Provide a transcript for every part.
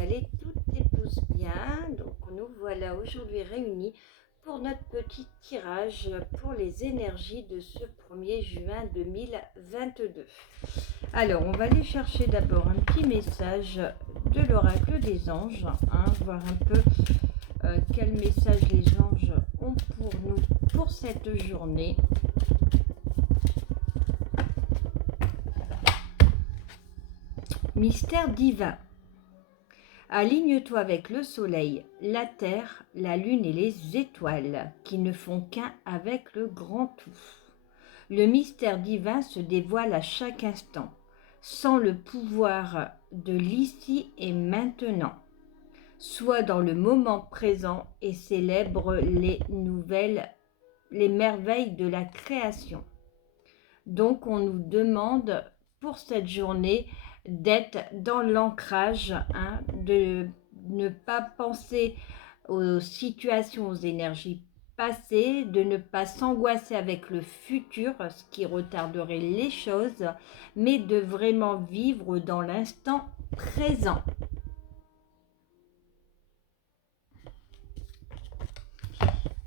allez toutes et tous bien. Donc nous voilà aujourd'hui réunis pour notre petit tirage pour les énergies de ce 1er juin 2022. Alors on va aller chercher d'abord un petit message de l'oracle des anges, voir un peu quel message les anges ont pour nous pour cette journée. Mystère divin. Aligne-toi avec le soleil, la terre, la lune et les étoiles, qui ne font qu'un avec le grand tout. Le mystère divin se dévoile à chaque instant, sans le pouvoir de l'ici et maintenant. Sois dans le moment présent et célèbre les merveilles de la création. Donc on nous demande pour cette journée d'être dans l'ancrage, de ne pas penser aux situations, aux énergies passées, de ne pas s'angoisser avec le futur, ce qui retarderait les choses, mais de vraiment vivre dans l'instant présent.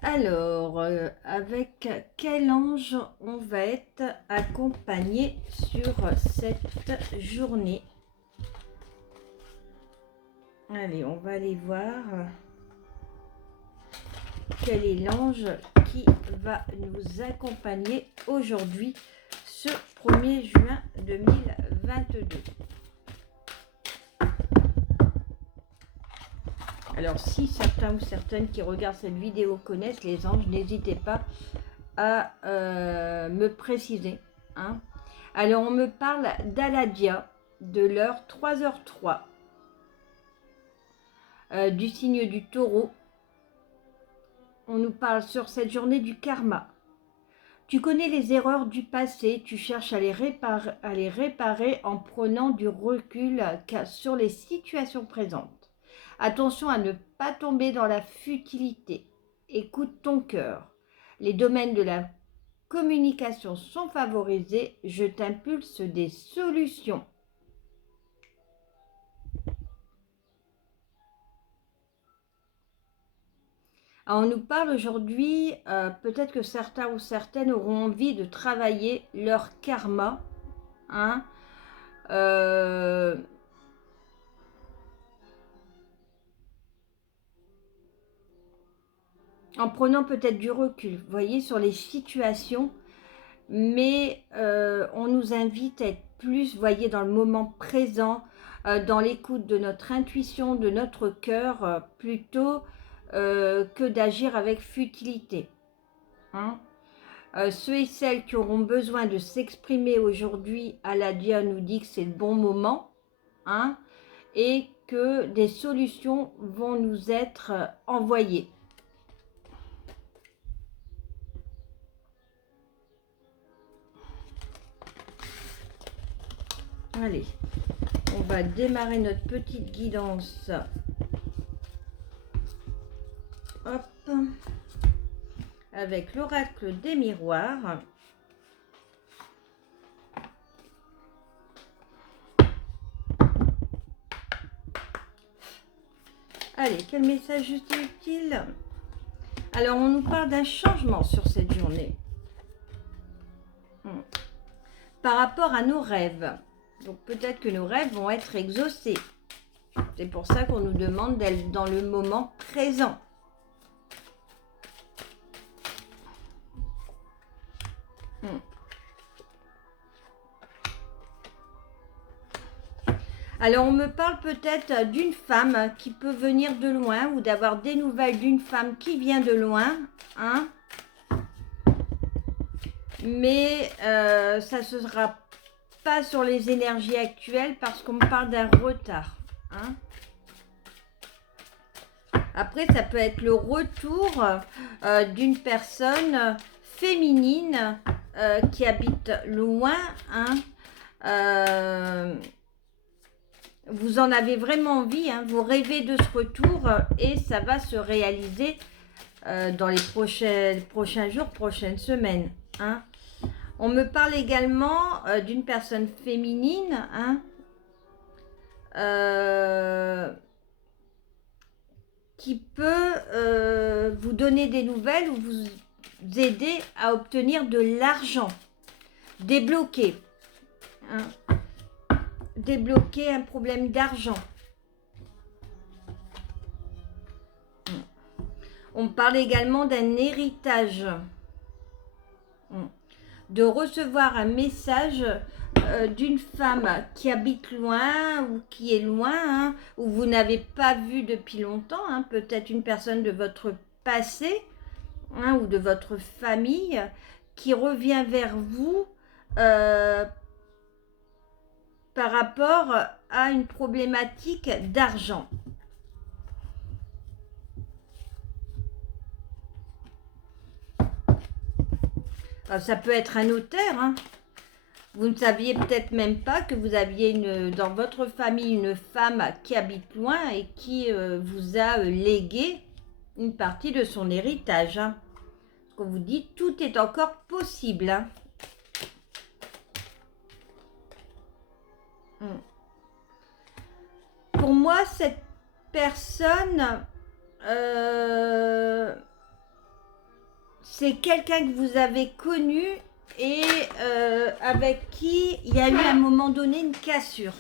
Alors, avec quel ange on va être accompagné sur cette journée? Allez, on va aller voir quel est l'ange qui va nous accompagner aujourd'hui, ce 1er juin 2022. Alors, si certains ou certaines qui regardent cette vidéo connaissent les anges, n'hésitez pas à me préciser. Alors, on me parle d'Aladia, de l'heure 3h03, du signe du taureau. On nous parle sur cette journée du karma. Tu connais les erreurs du passé, tu cherches à les réparer en prenant du recul sur les situations présentes. Attention à ne pas tomber dans la futilité. Écoute ton cœur. Les domaines de la communication sont favorisés. Je t'impulse des solutions. Alors, on nous parle aujourd'hui, peut-être que certains ou certaines auront envie de travailler leur karma. En prenant peut-être du recul, vous voyez, sur les situations, mais on nous invite à être plus, vous voyez, dans le moment présent, dans l'écoute de notre intuition, de notre cœur, plutôt que d'agir avec futilité. Ceux et celles qui auront besoin de s'exprimer aujourd'hui, Aladia nous dit que c'est le bon moment, et que des solutions vont nous être envoyées. Allez, on va démarrer notre petite guidance. Hop. Avec l'oracle des miroirs. Allez, quel message utile? Alors, on nous parle d'un changement sur cette journée. Par rapport à nos rêves. Donc, peut-être que nos rêves vont être exaucés. C'est pour ça qu'on nous demande d'être dans le moment présent. Alors, on me parle peut-être d'une femme qui peut venir de loin ou d'avoir des nouvelles d'une femme qui vient de loin. Mais ça ne sera pas sur les énergies actuelles parce qu'on me parle d'un retard. Après, ça peut être le retour d'une personne féminine qui habite loin. Vous en avez vraiment envie, vous rêvez de ce retour et ça va se réaliser dans les prochains jours, prochaines semaines. On me parle également d'une personne féminine qui peut vous donner des nouvelles ou vous aider à obtenir de l'argent. Débloquer. Hein, débloquer un problème d'argent. On parle également d'un héritage. De recevoir un message d'une femme qui habite loin ou qui est loin, hein, ou vous n'avez pas vu depuis longtemps, hein, peut-être une personne de votre passé, hein, ou de votre famille qui revient vers vous par rapport à une problématique d'argent. Ça peut être un notaire, hein. Vous ne saviez peut-être même pas que vous aviez dans votre famille une femme qui habite loin et qui vous a légué une partie de son héritage. Hein. Comme vous dit, tout est encore possible. Hein. Pour moi, cette personne, c'est quelqu'un que vous avez connu et avec qui il y a eu à un moment donné une cassure.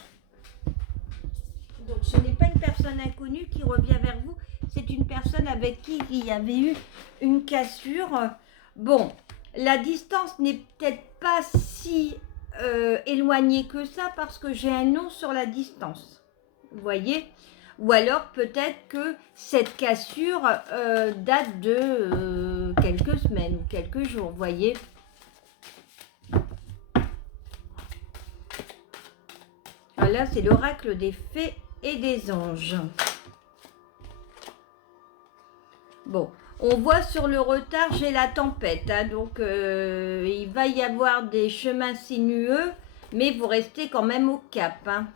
Donc ce n'est pas une personne inconnue qui revient vers vous, c'est une personne avec qui il y avait eu une cassure. Bon, la distance n'est peut-être pas si éloignée que ça parce que j'ai un nom sur la distance. Vous voyez ? Ou alors peut-être que cette cassure date de quelques semaines ou quelques jours, vous voyez. Là, c'est l'oracle des fées et des anges. Bon, on voit sur le retard, j'ai la tempête. Hein, donc, il va y avoir des chemins sinueux, mais vous restez quand même au cap. Hein.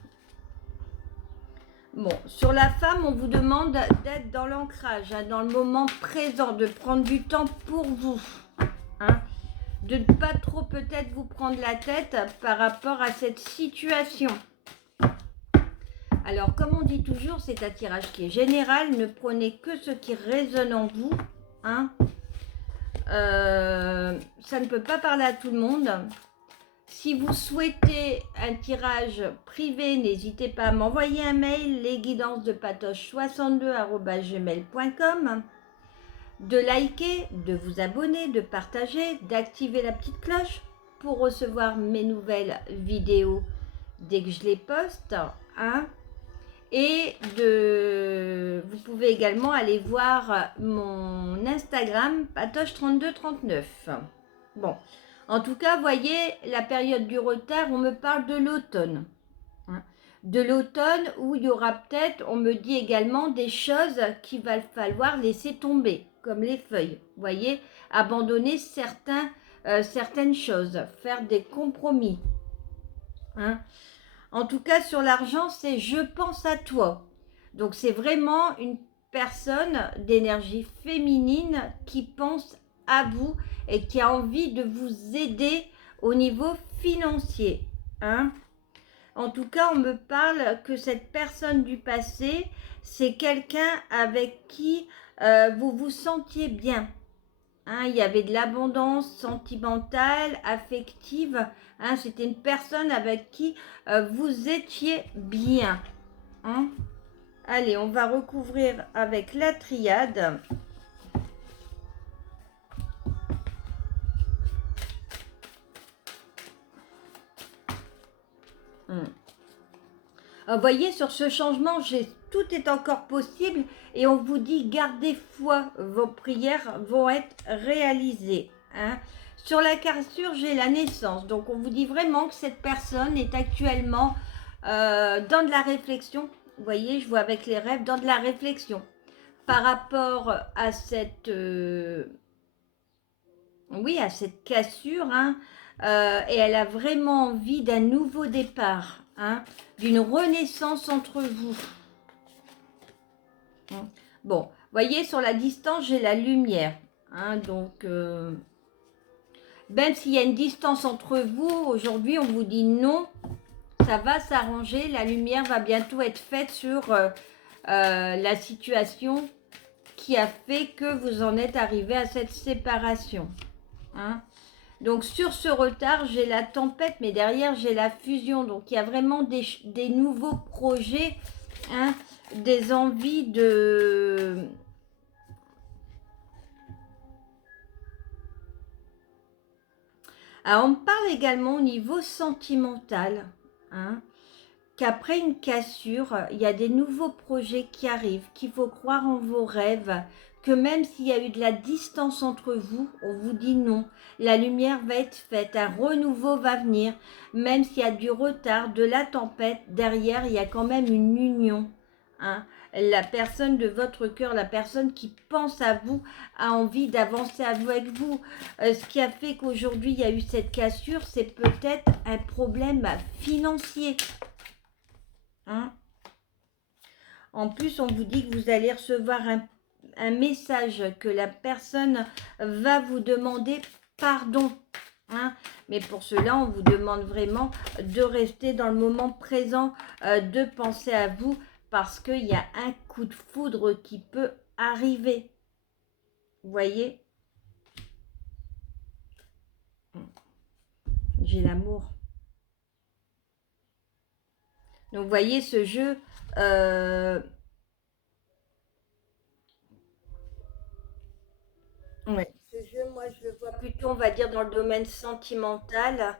Bon, sur la femme, on vous demande d'être dans l'ancrage, hein, dans le moment présent, de prendre du temps pour vous. Hein, de ne pas trop peut-être vous prendre la tête par rapport à cette situation. Alors, comme on dit toujours, c'est un tirage qui est général. Ne prenez que ce qui résonne en vous. Hein. Ça ne peut pas parler à tout le monde. Si vous souhaitez un tirage privé, n'hésitez pas à m'envoyer un mail, lesguidances-de-patoche62@gmail.com, de liker, de vous abonner, de partager, d'activer la petite cloche pour recevoir mes nouvelles vidéos dès que je les poste. Hein. Et vous pouvez également aller voir mon Instagram, patoche3239. Bon, en tout cas, voyez, la période du retard, on me parle de l'automne. Hein. De l'automne où il y aura peut-être, on me dit également des choses qu'il va falloir laisser tomber, comme les feuilles. Vous voyez, abandonner certaines choses, faire des compromis. Hein. En tout cas, sur l'argent, c'est « je pense à toi ». Donc, c'est vraiment une personne d'énergie féminine qui pense à vous et qui a envie de vous aider au niveau financier. Hein. En tout cas, on me parle que cette personne du passé, c'est quelqu'un avec qui vous vous sentiez bien. Hein, il y avait de l'abondance sentimentale, affective. Hein, c'était une personne avec qui vous étiez bien. Hein. Allez, on va recouvrir avec la triade. Vous voyez, sur ce changement, tout est encore possible et on vous dit gardez foi, vos prières vont être réalisées. Hein. Sur la cassure, j'ai la naissance. Donc, on vous dit vraiment que cette personne est actuellement dans de la réflexion. Vous voyez, je vois avec les rêves, dans de la réflexion par rapport à cette, à cette cassure. Hein, et elle a vraiment envie d'un nouveau départ. Hein, d'une renaissance entre vous. Bon, voyez, sur la distance, j'ai la lumière. Hein, donc, même s'il y a une distance entre vous, aujourd'hui, on vous dit non, ça va s'arranger. La lumière va bientôt être faite sur la situation qui a fait que vous en êtes arrivé à cette séparation. Hein. Donc sur ce retard, j'ai la tempête, mais derrière, j'ai la fusion. Donc il y a vraiment des nouveaux projets, hein, des envies de... Alors, on parle également au niveau sentimental, hein, qu'après une cassure, il y a des nouveaux projets qui arrivent, qu'il faut croire en vos rêves, que même s'il y a eu de la distance entre vous, on vous dit non, la lumière va être faite, un renouveau va venir, même s'il y a du retard, de la tempête, derrière, il y a quand même une union. Hein. La personne de votre cœur, la personne qui pense à vous, a envie d'avancer avec vous. Ce qui a fait qu'aujourd'hui, il y a eu cette cassure, c'est peut-être un problème financier. Hein. En plus, on vous dit que vous allez recevoir un message, que la personne va vous demander pardon. Hein. Mais pour cela, on vous demande vraiment de rester dans le moment présent, de penser à vous, parce qu'il y a un coup de foudre qui peut arriver. Vous voyez? J'ai l'amour. Donc, vous voyez, ce jeu... Ouais. Ce jeu, moi, je le vois plutôt, on va dire, dans le domaine sentimental.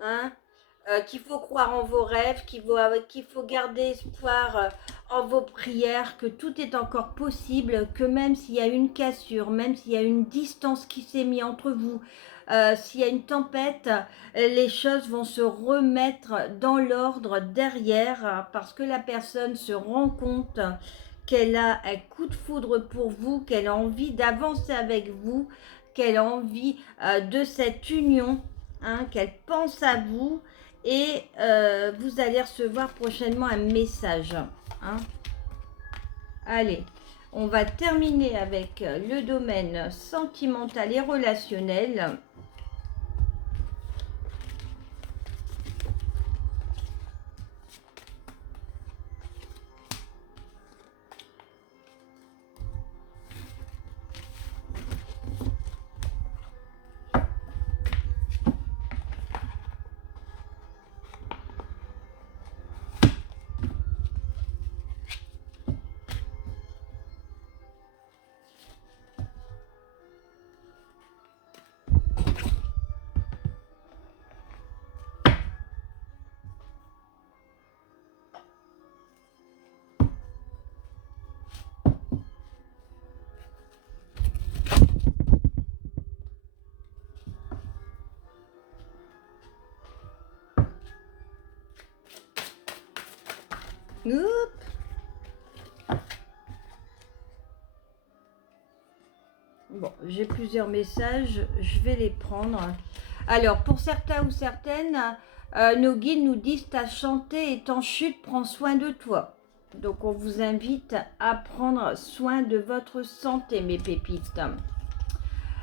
Hein, qu'il faut croire en vos rêves, qu'il faut garder espoir en vos prières, que tout est encore possible, que même s'il y a une cassure, même s'il y a une distance qui s'est mise entre vous, s'il y a une tempête, les choses vont se remettre dans l'ordre derrière, parce que la personne se rend compte qu'elle a un coup de foudre pour vous, qu'elle a envie d'avancer avec vous, qu'elle a envie de cette union. Hein, qu'elle pense à vous et vous allez recevoir prochainement un message. Hein. Allez, on va terminer avec le domaine sentimental et relationnel. Oups. Bon, j'ai plusieurs messages, je vais les prendre. Alors, pour certains ou certaines, nos guides nous disent « Ta santé est en chute, prends soin de toi ». Donc, on vous invite à prendre soin de votre santé, mes pépites.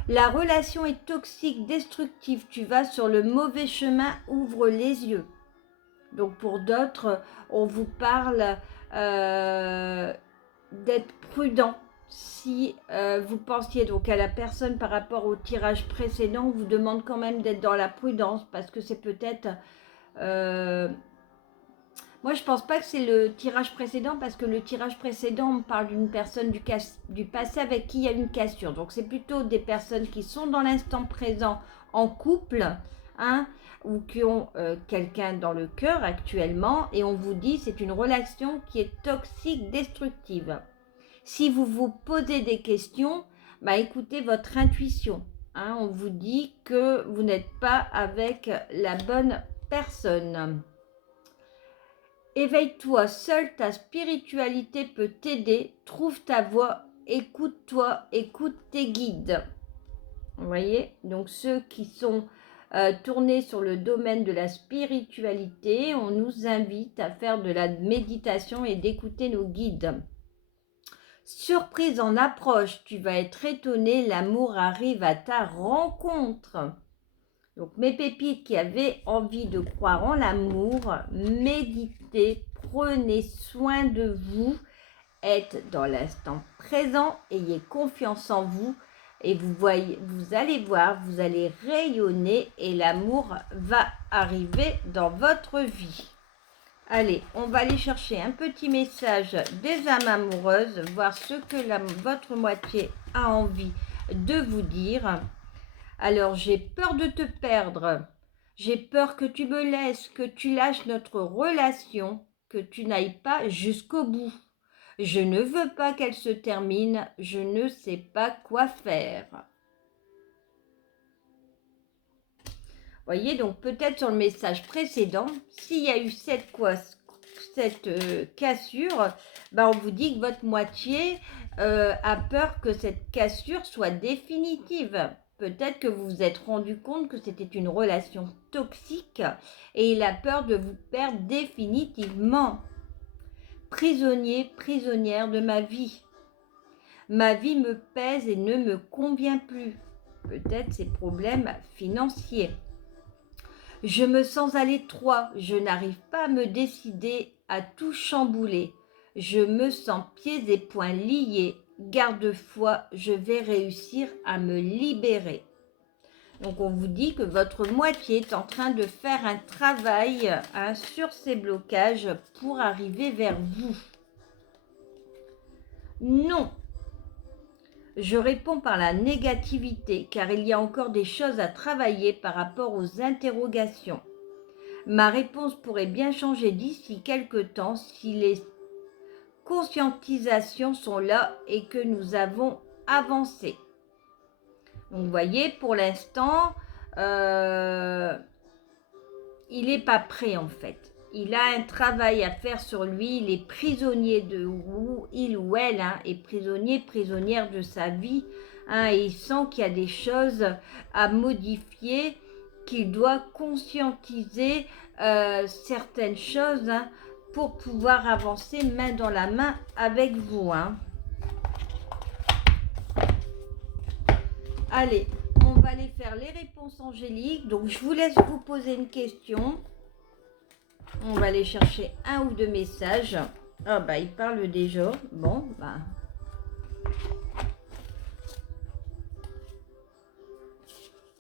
La relation est toxique, destructive, tu vas sur le mauvais chemin, ouvre les yeux. Donc, pour d'autres, on vous parle d'être prudent. Si vous pensiez donc à la personne par rapport au tirage précédent, on vous demande quand même d'être dans la prudence parce que c'est peut-être... moi, je pense pas que c'est le tirage précédent parce que le tirage précédent, on parle d'une personne du passé avec qui il y a une cassure. Donc, c'est plutôt des personnes qui sont dans l'instant présent en couple, hein, ou qui ont quelqu'un dans le cœur actuellement. Et on vous dit c'est une relation qui est toxique, destructive. Si vous vous posez des questions, bah écoutez votre intuition. Hein, on vous dit que vous n'êtes pas avec la bonne personne. Éveille-toi, seule ta spiritualité peut t'aider. Trouve ta voie, écoute-toi, écoute tes guides. Vous voyez? Donc ceux qui sont tournés sur le domaine de la spiritualité, on nous invite à faire de la méditation et d'écouter nos guides. Surprise en approche, tu vas être étonné, l'amour arrive à ta rencontre. Donc mes pépites qui avaient envie de croire en l'amour, méditez, prenez soin de vous, être dans l'instant présent, ayez confiance en vous et vous allez voir, vous allez rayonner et l'amour va arriver dans votre vie. Allez, on va aller chercher un petit message des âmes amoureuses, voir ce que votre moitié a envie de vous dire. Alors, j'ai peur de te perdre. J'ai peur que tu me laisses, que tu lâches notre relation, que tu n'ailles pas jusqu'au bout. Je ne veux pas qu'elle se termine, je ne sais pas quoi faire. Voyez, donc peut-être sur le message précédent, s'il y a eu cette cassure, on vous dit que votre moitié a peur que cette cassure soit définitive. Peut-être que vous vous êtes rendu compte que c'était une relation toxique et il a peur de vous perdre définitivement. Prisonnier, prisonnière de ma vie. Ma vie me pèse et ne me convient plus. Peut-être ces problèmes financiers. Je me sens à l'étroit, je n'arrive pas à me décider à tout chambouler. Je me sens pieds et poings liés. Garde-foi, je vais réussir à me libérer. Donc on vous dit que votre moitié est en train de faire un travail sur ces blocages pour arriver vers vous. Non. Je réponds par la négativité car il y a encore des choses à travailler par rapport aux interrogations. Ma réponse pourrait bien changer d'ici quelque temps si les conscientisations sont là et que nous avons avancé. Donc vous voyez, pour l'instant, il n'est pas prêt en fait. Il a un travail à faire sur lui, il est prisonnier de il ou elle est prisonnier, prisonnière de sa vie. Et il sent qu'il y a des choses à modifier, qu'il doit conscientiser certaines choses pour pouvoir avancer main dans la main avec vous. Allez, on va aller faire les réponses angéliques. Donc, je vous laisse vous poser une question. On va aller chercher un ou deux messages. Ah il parle déjà. Bon,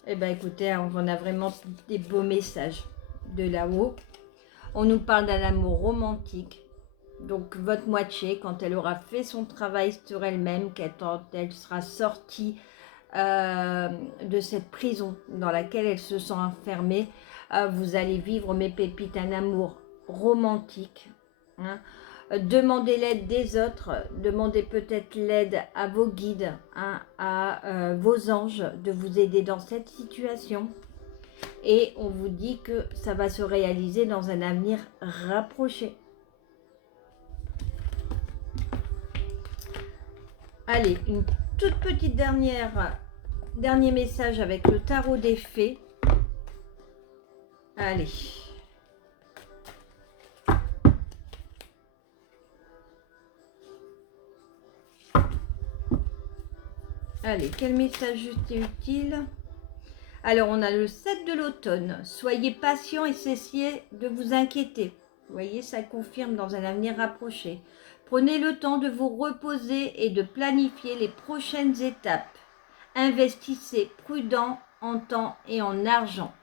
écoutez, on a vraiment des beaux messages de là-haut. On nous parle d'un amour romantique. Donc, votre moitié, quand elle aura fait son travail sur elle-même, quand elle sera sortie de cette prison dans laquelle elle se sent enfermée, vous allez vivre, mes pépites, un amour romantique. Demandez l'aide des autres, demandez peut-être l'aide à vos guides, à vos anges de vous aider dans cette situation. Et on vous dit que ça va se réaliser dans un avenir rapproché. Allez, une toute petite dernier message avec le tarot des fées. Allez. Allez, quel message juste et utile? Alors, on a le 7 de l'automne. Soyez patient et cessez de vous inquiéter. Vous voyez, ça confirme dans un avenir rapproché. Prenez le temps de vous reposer et de planifier les prochaines étapes. Investissez prudent en temps et en argent.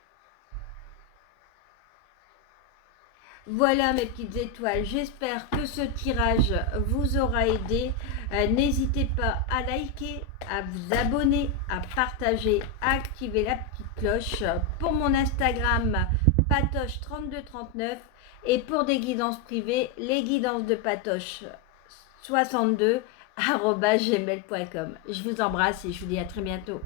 Voilà mes petites étoiles, j'espère que ce tirage vous aura aidé. N'hésitez pas à liker, à vous abonner, à partager, à activer la petite cloche. Pour mon Instagram, patoche3239 et pour des guidances privées, les guidances de patoche62@gmail.com. Je vous embrasse et je vous dis à très bientôt.